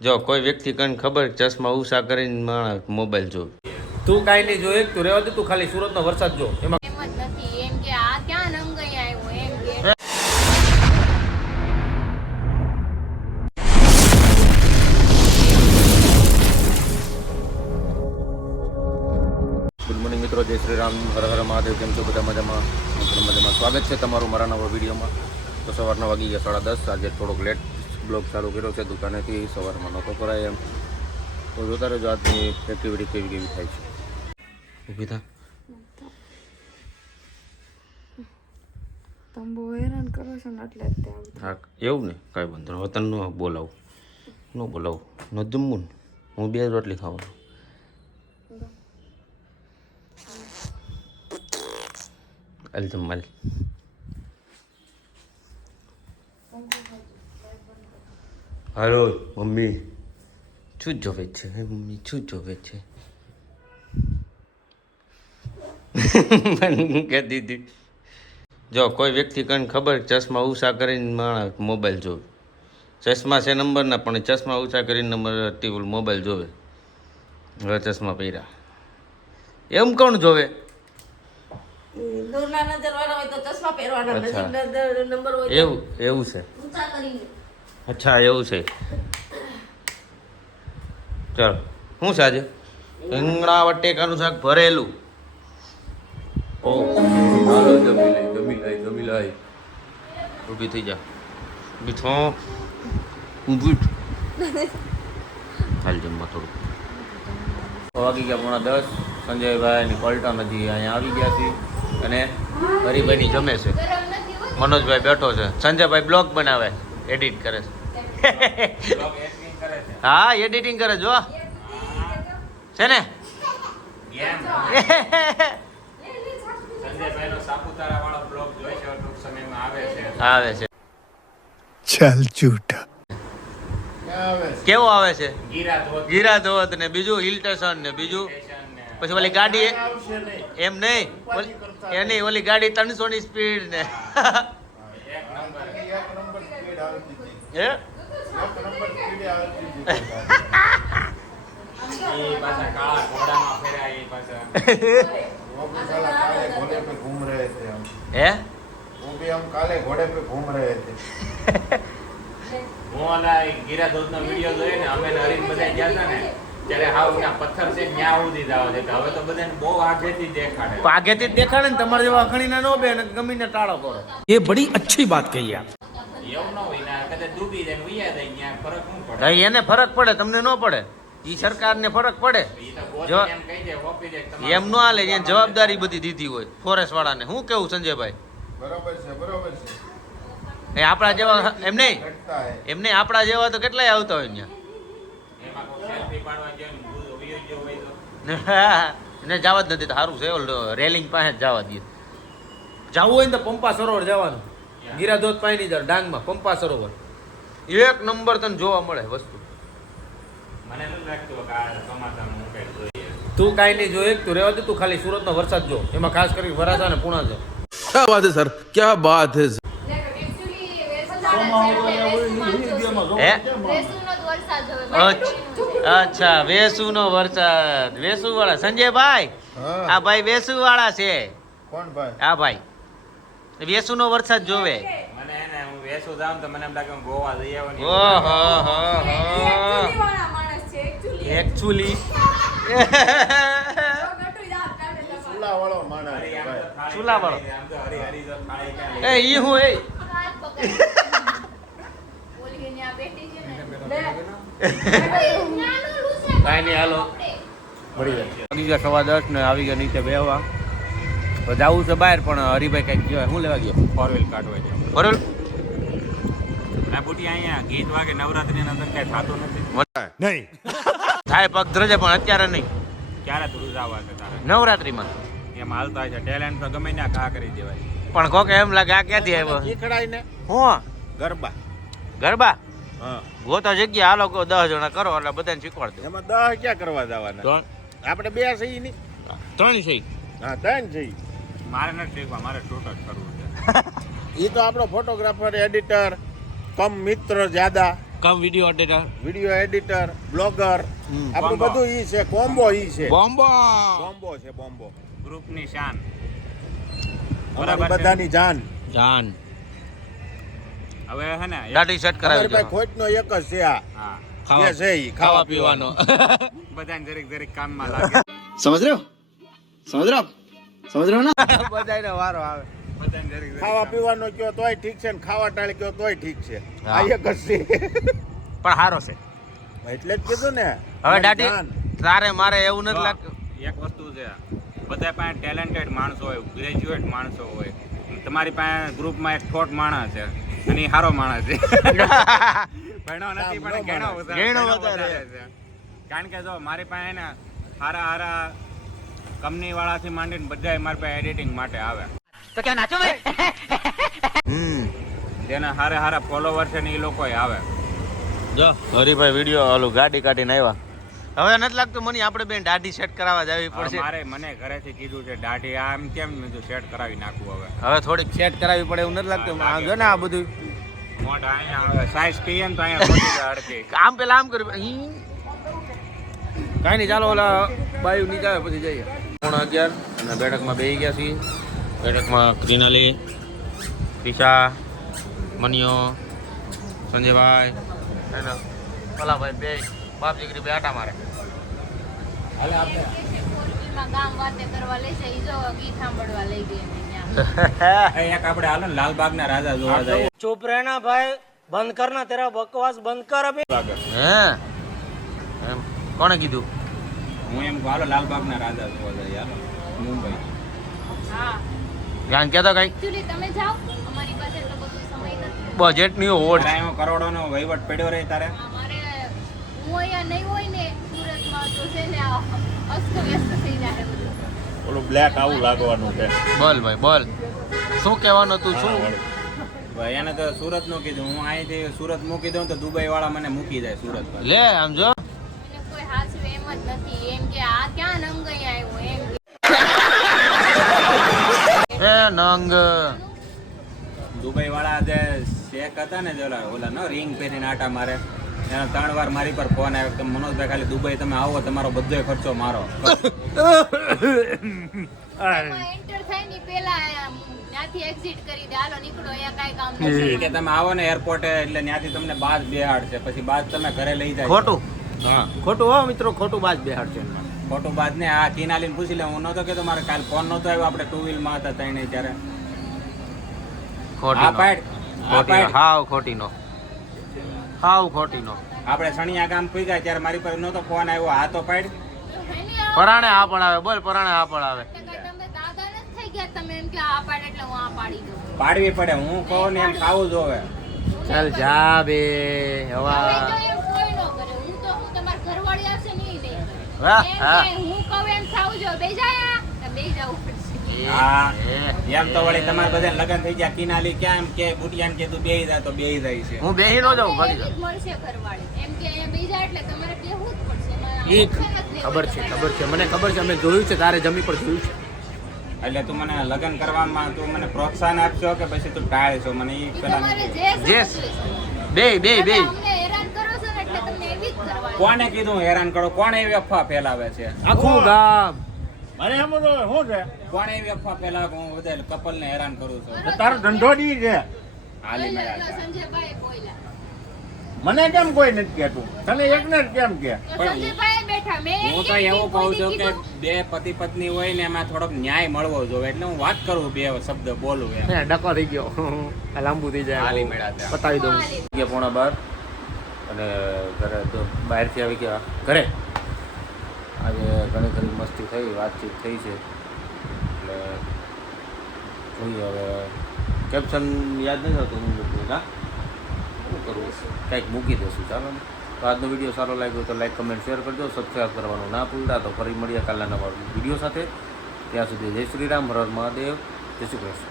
જો કોઈ વ્યક્તિ કને ખબર ચશ્મા ઉષા કરીને માણસ મોબાઈલ જોવે. તું કાંઈ નહીં જોયે, તું રહેવા દે, તું ખાલી સુરતનો વરસાદ જો. એમાં એમ જ નથી એમ કે આ ક્યાં નંગાઈ આવ્યો એમ કે ગુડ મોર્નિંગ મિત્રો, જય શ્રી રામ, હર હર મહાદેવ. કેમ છો બધા? મજામાં? મજામાં. સ્વાગત છે તમારું મારા નવા વિડીયોમાં. તો સવારના વાગી ગયા 10:30. આજે થોડોક લેટ બ્લોગ ચાલુ કર્યો છે દુકાનેથી. સવારમાં નહોતો કરાય એમ. તો જોતા રહેજો આજની એક્ટિવિટી કેવી કેવી થાય છે. ઊભી થા. તમે બહુ હેરાન કરો છો ને એટલે જ હા, એવું ને કાંઈ બંધ હવે તને ન બોલાવું, ન બોલાવું, ન જમવું ને. હું 2 રોટલી ખાવાનું. હાલ જમવાલ. હાલો મમ્મી, શું જોવે છે? મમ્મી શું જોવે છે? કે દીદી જો કોઈ વ્યક્તિ કને ખબર ચશ્મા ઉષા કરીને માણસ મોબાઈલ જોવે. ચશ્મા છે નંબરના, પણ ચશ્મા ઉષા કરીને નંબર ટીવી મોબાઈલ જોવે. હવે ચશ્મા પહેર્યા એમ કોણ જોવે? દૂરના નજર વાળા હોય તો ચશ્મા પહેરવાના, અચ્છા. નજીક નંબર હોય એવું એવું છે. ઊંચા કરીને. અચ્છા એવું છે. ચાલ શું છે આજે? રીંગણા બટેકાનું શાક ભરેલું. ઓ હાલો જમી લઈ. ઊભી થઈ જા. બીઠો ઊભી હાલ જમવા થોડું. વાગી ગયા 10:30. સંજયભાઈની પલટન હજી અહીંયા આવી ગયા છે અને હરિભાઈની જમે છે. મનોજભાઈ બેઠો છે. સંજયભાઈ બ્લોગ બનાવે, એડિટ કરે છે. હા એડિટિંગ કરે જો છે ને. આવે છે. ચાલ ઝૂઠા. કેવો આવે છે? ગીરા ધોધ ને બીજું હિલ સ્ટેશન ને બીજું પછી ઓલી ગાડી એમ નહીં એની ઓલી ગાડી 300 ની સ્પીડ ને હે હે वो भी हम काले घोड़े पे घूम रहे थे। હું ઓલા ગીરાધોધ નો વિડીયો જોયો ને, અમે હરીને બધા ગયા હતા ને ત્યારે હાવ ના પથ્થર છે ન્યા ઉધી જવા દેતા. હવે તો બધાને બહુ આગેથી દેખાડે. આગેથી જ દેખાડે ને. તમારે જેવા અખણીના નો બે ને ગમીને ટાળો કરો. ये बड़ी अच्छी बात कही आप. એવું ન હોય ને, કદાચ ડૂબી જાય ને ઉયા જાય ત્યાં ફરક શું પડે? નહીં, એને ફરક પડે, તમને ન પડે. ઈ સરકારને ફરક પડે. ઈ તો જો ગોતી એમ કહી દે, હોપી દે કે તમારે એમ ન હાલે. એને જવાબદારી બધી દીધી હોય ફોરેસ્ટ વાળાને. શું કેવું સંજયભાઈ? बराबर से એ આપણા જેવા એમ નહીં, घटता है। એમ નહીં, આપણા જેવા તો કેટલાય આવતા હોય અહીંયા. એમાં કોઈ સેલ્ફી પાડવા ગયો ને ભૂલ ઉયો ગયો હોય તો એને જવા જ નથી તો સારું છે. રેલિંગ પાસે જ જવા દે. જવું હોય ને તો પંપા સરોવર જવાનું. ગીરાધોધ પાસે નહીં જવાનું, ડાંગમાં પંપા સરોવર એક નંબર તને જોવા મળે વસ્તુ. મને નથી લાગતું કે આ ચોમાસામાં હું કઈ જોઈએ. તું કાંઈ નહીં જોયે, તું રહેવા દે, તું ખાલી સુરતનો વરસાદ જો. એમાં ખાસ કરી વરાછા ને પુણા છે. क्या बात है सर, क्या बात है. હે રેસુનો જ વરસાદ હવે અચ્છા, વેસુનો વરસાદ. વેસુ વાળા સંજયભાઈ, हाँ। આ ભાઈ વેસુ વાળા છે. कौन भाई? આ ભાઈ વેસુનો વરસાદ જોવે. મને એને હું વેસું જાઉં તો મને એમ લાગે હું ગોવા જઈ આવું ને. ઓહો હો હો Actually વાળા માણસ છે, actually. એકચ્યુઅલી चूल्हा वालो माना હરી है આમ તો भाઈ। થાળી ચૂલા વાળો. આમ તો હરી હરી તો થાળી ક્યાં લઈ? એ ઈ હું એ હાથ પકડ ઓલી અહીંયા બેઠી છે ને નાનું લૂસા કાંઈ નહીં, હાલો મળી જાય. આવી ગયા 10:15 ને આવી ગયા નીચે બેહવા. તો જવું છે બહાર, પણ હરિભાઈ કંઈક કહેવાય. શું લેવા ગયો? ફોર વ્હીલ કાઢવા જાય. બરોબર. આ બુટી અહીંયા ગીત વાગે નવરાત્રીના અંદર કઈ થતું નથી. नहीं. થાય પગ ધ્રજે, પણ અત્યારે નહીં. ક્યારે ધ્રુજ આવવા છે તારે? નવરાત્રીમાં એમ હાલતા હોય છે ટેલેન્ટ તો ગમે ત્યાં ઘા કરી દેવાય. પણ કોકે એમ લાગે આ ક્યાંથી આવ્યો? खिखड़ाई ने હું गरबा। ગરબા हाँ। ગોતો જગ્યા હાલો, કોઈ 10 જણા કરો એટલે બધાને શીખવાડ દે. એમાં 10 ક્યાં કરવા જવાના? આપણે 2 સહી ની. 3 છે. હા 3 સહી. મારે નથી શીખવા, મારે શૂટ જ કરવું છે. એ તો આપણો ફોટોગ્રાફર, એડિટર કમ મિત્ર જ્યાદા કમ video editor video editor blogger આપણું કોમ્બો. બધું ઈ છે કોમ્બો ઈ છે બોમ્બો કોમ્બો છે બોમ્બો ગ્રુપની શાન અમારી બરાબર છે. બધાની જાન જાન હવે હે ને દાઢી સેટ અમારી કરાવી પાસે ખોટનો એક જ છે આ હા જે છે ઈ ખાવા પીવાનો બધાને જરીક જરીક કામમાં લાગે समझ रहे हो समझ रहे हो आप समझ रहे हो ना બધાયને વારો આવે બધાને જરીક જરીક ખાવા કામ. પીવાનો કયો તોય ઠીક છે ને ખાવા ટાળી કયો તોય ઠીક છે હા. આ એક જ છે પણ સારો છે એટલે જ કીધું ને હવે અમારી દાઢી જાન. તારે મારે એવું નથી જો, લાગતું એક વસ્તુ છે બધા પાસે ટેલેન્ટેડ માણસો હોય ગ્રેજ્યુએટ માણસો હોય તમારી પાસે ગ્રુપમાં એક ઠોઠ માણસ છે અને એ સારો માણસ છે ભણ્યો નથી પણ ઘણો ઘણો વધારે વધારે. છે કારણ કે જો મારી પાસે ને હારા હારા કંપની વાળાથી માંડીને બધા મારી પાસે એડિટિંગ માટે આવે હમ જેના હારા હારા ફોલોવર છે ને એ લોકો આવે જો હરીભાઈ વિડીયો ઓલું ગાડી કાઢીને આવ્યા હવે નથી લાગતું મને આપણે બેન દાઢી સેટ કરાવવા જવી હવે પડશે મારે મને ઘરેથી કીધું છે દાઢી આમ કેમ મેં સેટ કરાવી નાખવું હવે હવે થોડીક સેટ કરાવવી પડે એવું નથી લાગતું આ જો ને આ બધું મોઢા અહીંયા આવે સાઈઝ કહીએ ને તો અહીંયા ખોટી જાય અડધી આમ પેલા આમ કર્યું કાંઈ નહીં ચાલો ઓલા બાયુ નીચે આવે પછી જઈએ 11:30 અને બેઠકમાં બેસી ગયા છીએ બેઠકમાં ક્રિનાલી પિશા મનિયો સંજયભાઈ અને ભલાભાઈ બે બાપ દીકરી બે આટા મારે હાલે આપણે ફોરવ્હીલમાં ગામ વાતે કરવા લઈ જાય ઈ જો ગીત સાંભળવા લઈ ગઈ એને ન્યા. એક આપણે હાલો ને લાલબાગના રાજા જોવા જઈએ चुप रहना भाई बंद करना तेरा बकवास बंद कर अभी હે એમ કોણે કીધું હું એમ કહું, હાલો લાલબાગના રાજા જોવા જઈએ હાલો મુંબઈ હા ધ્યાન કહેતો કઈ એકચ્યુઅલી તમે જાઓ અમારી પાસે એટલો બધો સમય નથી બજેટની હોડ તારા એમાં કરોડોનો વહીવટ પડ્યો રહે તારે અમારે હું અહીંયા નહીં હોય ને સુરતમાં તો છે ને આ અસ્તવ્યસ્ત થઈ જાય બધું. ઓલું બ્લેક આવું લાગવાનું છે બોલ ભાઈ બોલ શું કહેવાનું તું શું ભાઈ એને તો સુરત નું કીધું હું અહીંથી સુરત મૂકી દઉં તો દુબઈ વાળા મને મૂકી જાય સુરત પર લે આમ જો મને કોઈ હાચવે એમ જ નથી એમ કે આ ક્યાં નંગઈ આવ્યો એમ એ નંગ દુબઈ વાળા જે શેખ હતા ને જે ઓલા નો રિંગ પહેરીને આટા મારે એનો 3 વાર મારી પર ફોન આવ્યો કે મનોજભાઈ ખાલી દુબઈ તમે આવો તમારો બધો ખર્ચો મારો એમાં એન્ટર થાય ને પેલા ત્યાંથી એક્ઝિટ કરી દે હાલો નીકળો અહીંયા કાંઈ કામ નથી કે તમે આવો ને એરપોર્ટે એટલે ત્યાંથી તમને બાદ બેહાડશે પછી બાદ તમે ઘરે લઈ જાય ખોટું હા ખોટું હો મિત્રો ખોટું બાજ બેહાડ છે ખોટું બાદ ને આ કિનાલીને પૂછી લે હું નતો કે મારે કાલ ફોન નતો આવ્યો આપણે 2 વ્હીલ માં હતા તઈને ત્યારે ખોટી આ પાડ આ પાડ હાવ ખોટી નો હાવ ખોટી નો આપણે સણિયા ગામ પૂગ્યા ત્યારે મારી પર નતો ફોન આવ્યો આ તો પાડ એની આ પરાણે આ પણ આવે બોલ પરાણે આ પણ આવે એટલે કાંઈ તમે દાદા નથી થઈ ગયા તમે એમ કે આ પાડ એટલે હું આ પાડી દઉં પાડવી પડે હું કહું ને એમ ખાવું જોવે ચાલ જા બે હવા હવે જો એમ કોઈ ન કરે હું તો હું તમારા ઘરવાળી આવશે ને ઈ નહીં વાહ, એમ હા. કે હું કહું એમ થાવું જો બે જાય બે જવું પડશે હા એ, એમ તો વળી તમારે બધા લગન થઈ ગયા કિનાલી ક્યાં એમ કે બુટિયાન કે તું બેહી જા તો બેહી જાય છે હું બેહી નો જાઉં ભાગી એવી જ મળશે ઘરવાળી એમ કે અહીંયા બે જાય એટલે તમારે બેહવું જ પડશે એમાં ઈ option જ નહીં ખબર છે તમારે. ખબર છે મને ખબર છે અમે જોયું છે તારે જમી પર જોયું છે એટલે તું મને લગન કરવામાં તું મને પ્રોત્સાહન આપશો કે પછી તું ટાળશો મને ઈ ઈ પેલા તમારે નથી. જે જે સમજવું છે. બે બે બે તમે અમને હેરાન કરો છો ને એટલે તમને એવી જ કરવાની કોને કીધું હેરાન કરો કોને એવી અફવા ફેલાવે છે આખું ગામ મને એમ તો શું છે કોને એવી અફવા ફેલાવે કે હું બધા કપલ ને હેરાન કરું છું કે તારો ધંધો ડી છે હાલી એટલે મેળા સંજયભાઈ બોલ્યા મને કેમ કોઈ નથી કહેતું તને એકને જ કેમ કે તો પણ સંજયભાઈ બેઠા મેં હું તો એમ એવું કહું કોઈ છું કે કીધું. બે પતિ પત્ની હોય ને એમાં થોડોક ન્યાય મળવો જોઈએ એટલે હું વાત કરું બે શબ્દ બોલું એમ ડકો થઈ ગયો આ લાંબુ થઈ જાય હાલી મેળા ત્યાં. પતાવી દઉં હાલી. ગયા 11:30 અને ઘરે તો બહારથી આવી ગયા ઘરે આજે ઘણી ખરી મસ્તી થઈ વાતચીત થઈ છે એટલે જોઈએ હવે કેપ્શન યાદ નથી આવતું હું મૂકું ના શું કરવું કંઈક મૂકી દઈશું ચાલો ને તો આજનો વિડીયો સારો લાગ્યો તો લાઈક કમેન્ટ શેર કરજો સબસ્ક્રાઈબ કરવાનું ના ભૂલતા તો ફરી મળીએ કાલના નવા વિડીયો સાથે ત્યાં સુધી જય શ્રી રામ હર હર મહાદેવ જય શ્રી કૃષ્ણ